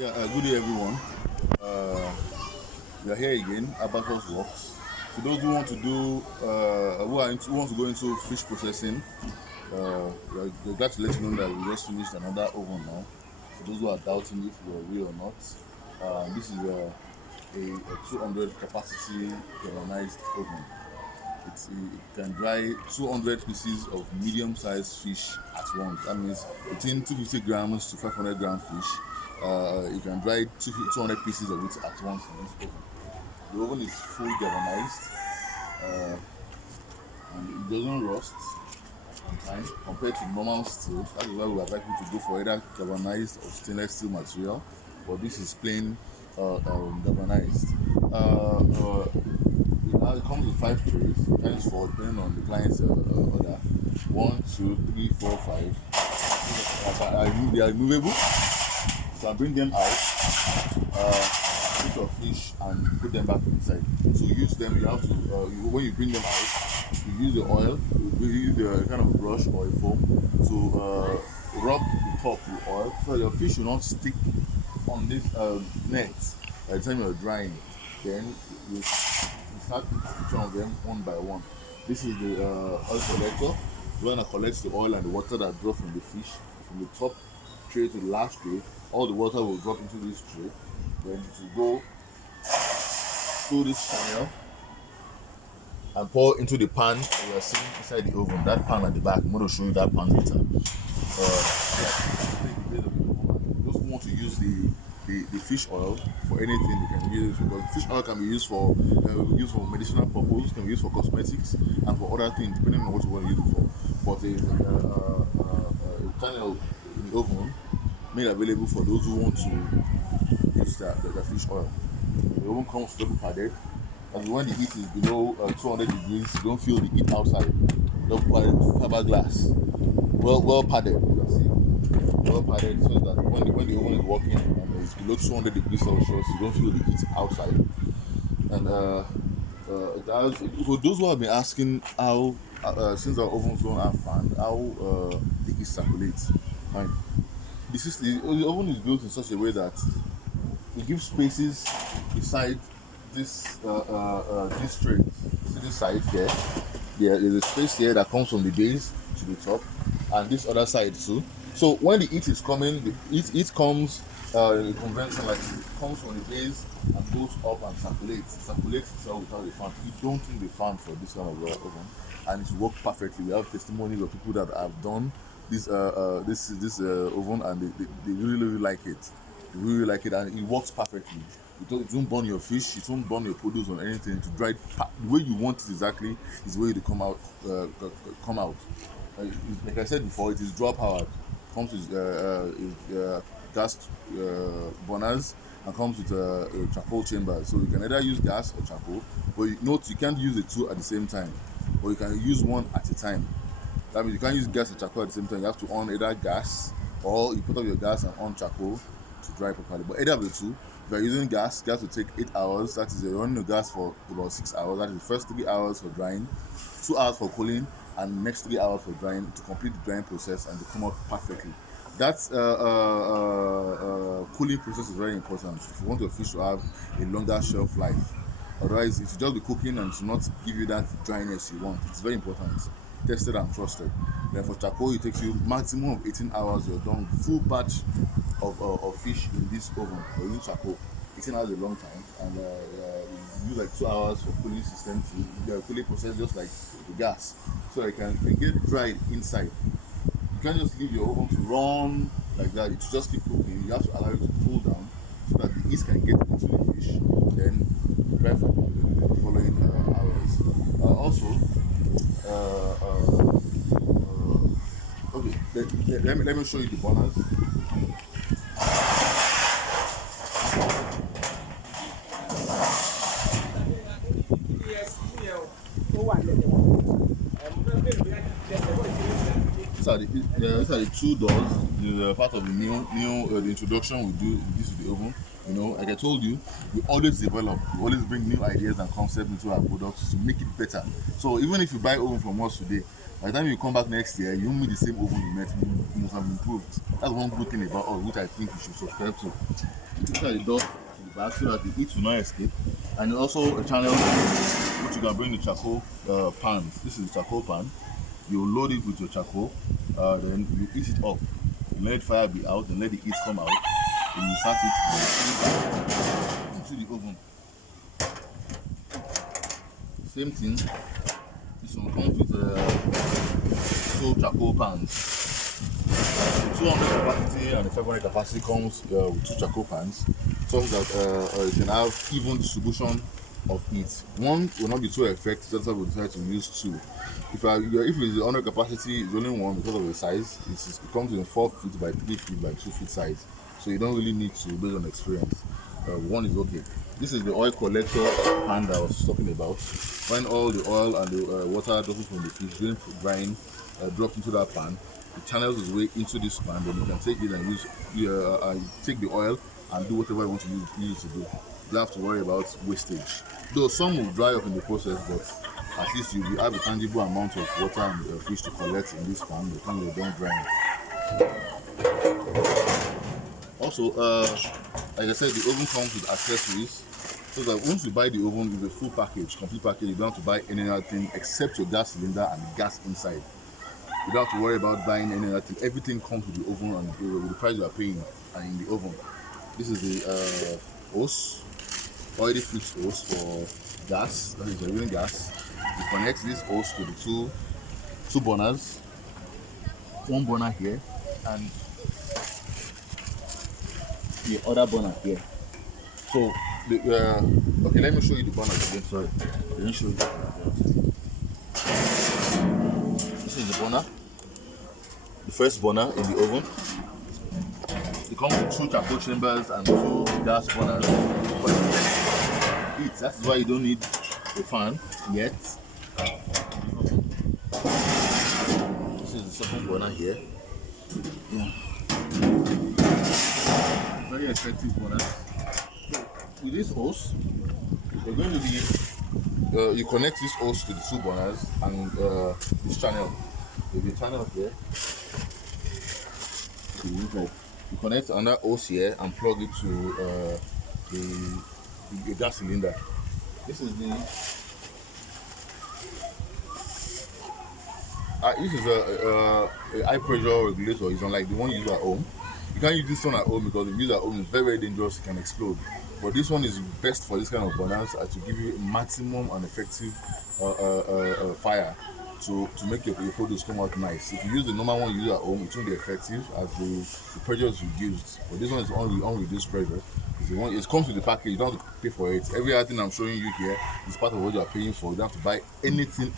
Good day, everyone. Uh, we are here again. Abacus Works. For those who want to do, who want to go into fish processing, we're glad to let you know that we just finished another oven now. For those who are doubting if we're real or not, this is a 200 capacity galvanized oven. It can dry 200 pieces of medium-sized fish at once. That means between 250 grams to 500 gram fish. You can dry 200 pieces of it at once in this oven. The oven is fully galvanized uh, and it doesn't rust on time compared to normal steel. That is why we advise people to go for either galvanized or stainless steel material. But this is plain galvanized. It comes with 5 trays, times 4, depending on the client's order. 1, 2, 3, 4, 5. They are movable. So I bring them out, pick your fish, and put them back inside. To use them, you have to, when you bring them out, you use the oil, you use the kind of brush or a foam to rub the top with oil so your fish will not stick on this net by the time you're drying. Then you start each one of them one by one. This is the oil collector, the one that collects the oil and the water that drops from the fish from the top tray to the last tray. All the water will drop into this tray. Then it will go through this channel and pour into the pan that you are seeing inside the oven. That pan at the back. I'm going to show you that pan later. Those who want to use the fish oil for anything, they can use it, because fish oil can be used for medicinal purposes, can be used for cosmetics, and for other things depending on what you want to use it for. But a channel in the oven made available for those who want to use the fish oil. The oven comes double padded, and when the heat is below 200 degrees, you don't feel the heat outside. Double padded fiberglass, well padded. You can see, well padded, so that when the oven is working and it's below 200 degrees Celsius, you don't feel the heat outside. And for those who have been asking how, since our ovens don't have fan, how the heat circulates. And the oven is built in such a way that it gives spaces beside this tray. See this side here? There's a space here that comes from the base to the top, and this other side too. So when the heat is coming, the heat comes in a convention like it comes from the base and goes up and circulates itself without a fan. You don't need a fan for this kind of oven, and it works perfectly. We have testimonies of people that have done this oven, and they really like it. They really like it, and it works perfectly. It won't burn your fish, it won't burn your produce or anything. To dry it the way you want it exactly is the way to come out. Like I said before, it is draw powered. Comes with gas burners, and comes with a charcoal chamber. So you can either use gas or charcoal, but you can't use the two at the same time. But you can use one at a time. That means you can't use gas and charcoal at the same time. You have to on either gas, or you put up your gas and on charcoal to dry properly. But either of the two, if you're using gas will take 8 hours. That is, you're running the gas for about 6 hours. That is the first 3 hours for drying, 2 hours for cooling, and the next 3 hours for drying to complete the drying process and to come out perfectly. That cooling process is very important if you want your fish to have a longer shelf life. Otherwise, if you just be cooking and to not give you that dryness you want, it's very important. Tested and trusted. Then for charcoal, it takes you maximum of 18 hours. You're done with full batch of fish in this oven. For using charcoal, 18 hours is a long time, and you use like 2 hours for cooling system to the cooling process, just like the gas, so it can get dried inside. You can't just leave your oven to run like that. It just keep cooking. You have to allow it to cool down so that the heat can get into the fish, then dry for the following hours. Okay, let me show you the burners. These are the two doors. These part of the the introduction we do this to the oven. Like I told you, we always develop, we always bring new ideas and concepts into our products to make it better. So even if you buy oven from us today, by the time you come back next year, you won't meet the same oven you met. You must have improved. That's one good thing about us, which I think you should subscribe to. inside the door to the back so that the heat will not escape. And also a channel which you can bring the charcoal pans. This is the charcoal pan. You load it with your charcoal, then you heat it up. You let the fire be out, and let the heat come out. Then you start it into the oven. Same thing. This one comes with two charcoal pans. The 200 capacity and the 500 capacity comes with two charcoal pans, so that you can have even distribution of heat. One will not be too effective, that's why we decided to use two. If it's the 100 capacity, it's only one because of the size. It comes in 4 feet by 3 feet by 2 feet size, so you don't really need to based on experience. One is okay. This is the oil collector pan that I was talking about. When all the oil and the water dropping from the fish during drying drops into that pan, it channels its way into this pan. Then you can take it and take the oil and do whatever you want to use it to do. You don't have to worry about wastage. Though some will dry up in the process, but at least you have a tangible amount of water and fish to collect in this pan. The time you're done drying. Also, like I said, the oven comes with accessories. So that once you buy the oven with a full package, complete package, you don't have to buy any other thing except your gas cylinder and the gas inside. You don't have to worry about buying any other thing. Everything comes with the oven and with the price you are paying and in the oven. This is the hose, already fixed hose for gas, that is genuine gas. You connect this hose to the two burners, one burner here and the other burner here. So okay, let me show you the burners again. Sorry, let me show you. This is the burner, the first burner in the oven. It comes with 2 charcoal chambers and 2 gas burners. That's why you don't need a fan yet. This is the second burner here. Yeah. Very effective burner. With this hose, you're going to be you connect this hose to the 2 burners and this channel. There'll be a channel here. You connect another hose here and plug it to the gas cylinder. This is a high pressure regulator. It's unlike the one you use at home. You can't use this one at home because if you use at home, it's very, very dangerous. It can explode. But this one is best for this kind of burners to give you maximum and effective fire to make your produce come out nice. If you use the normal one you use at home, it won't be effective as the pressure is reduced. But this one is unreduced pressure. It comes with the package. You don't have to pay for it. Every other thing I'm showing you here is part of what you are paying for. You don't have to buy anything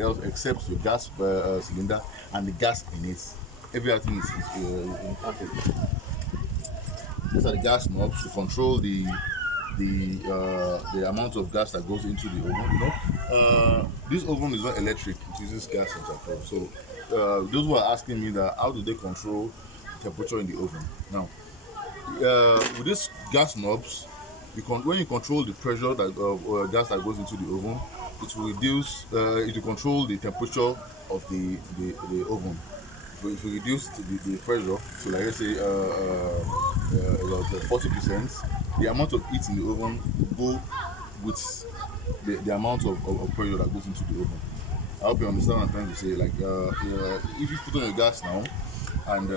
else except your gas cylinder and the gas in it. Every other thing is in the package. These are the gas knobs to control the amount of gas that goes into the oven. This oven is not electric; it uses gas and charcoal. So those who are asking me that, how do they control the temperature in the oven? Now, with these gas knobs, when you control the pressure that gas that goes into the oven, it will reduce. It will control the temperature of the oven. So if you reduce the pressure, so like I say about 40%, the amount of heat in the oven will go with the amount of pressure that goes into the oven. I hope you understand what I'm trying to say. Like if you put on your gas now and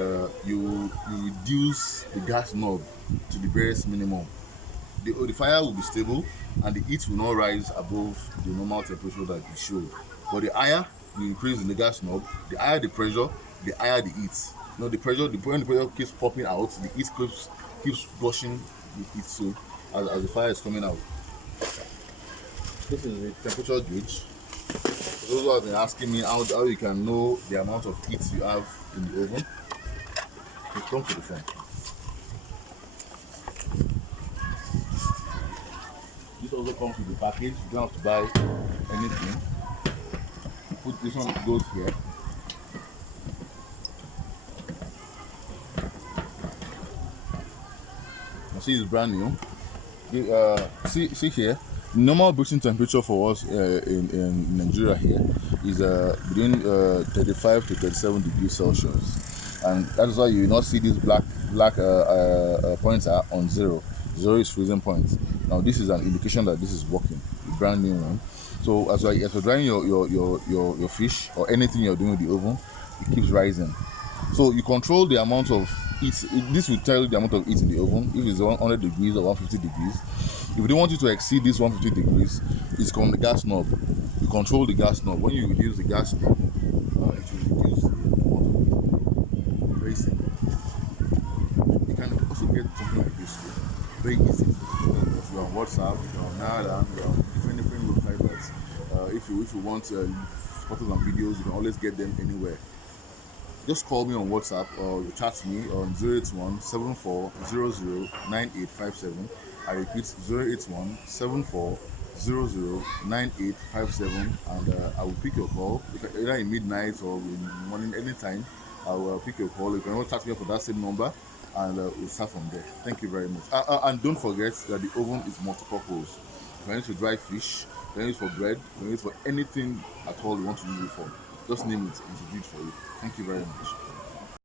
you reduce the gas knob to the barest minimum, the fire will be stable and the heat will not rise above the normal temperature that it should. But the higher you increase in the gas knob, the higher the pressure, the higher the heat. When the pressure keeps popping out, the heat keeps gushing the heat, so as the fire is coming out. This is the temperature gauge. For those who have been asking me how you can know the amount of heat you have in the oven, so come to the front. This also comes with the package. You don't have to buy anything. This one goes here. See, it's brand new. See here, normal boiling temperature for us in Nigeria here is between 35 to 37 degrees Celsius, and that is why you will not see this black black pointer on 0. 0 is freezing point. Now this is an indication that this is working, the brand new one. So as you're drying your fish or anything you're doing with the oven, it keeps rising. So you control the amount of heat. This will tell you the amount of heat in the oven, if it's 100 degrees or 150 degrees. If you don't want it to exceed this 150 degrees, it's on the gas knob. You control the gas knob. When you reduce the gas knob, it will reduce the amount of heat. Very simple. You can also get something like this too. Very easy. If you're on WhatsApp, if you're on Nada, you're on different websites. If you want photos and videos, you can always get them anywhere. Just call me on WhatsApp or chat me on 081 7400 9857. I repeat 081 7400 9857, and I will pick your call either in midnight or in the morning, anytime. I will pick your call. You can always chat me up for that same number, and we'll start from there. Thank you very much. And don't forget that the oven is multi-purpose. You can use it to dry fish, you can use it for bread, you can use it for anything at all you want to use it for. Just name it and to do it for you. Thank you very much.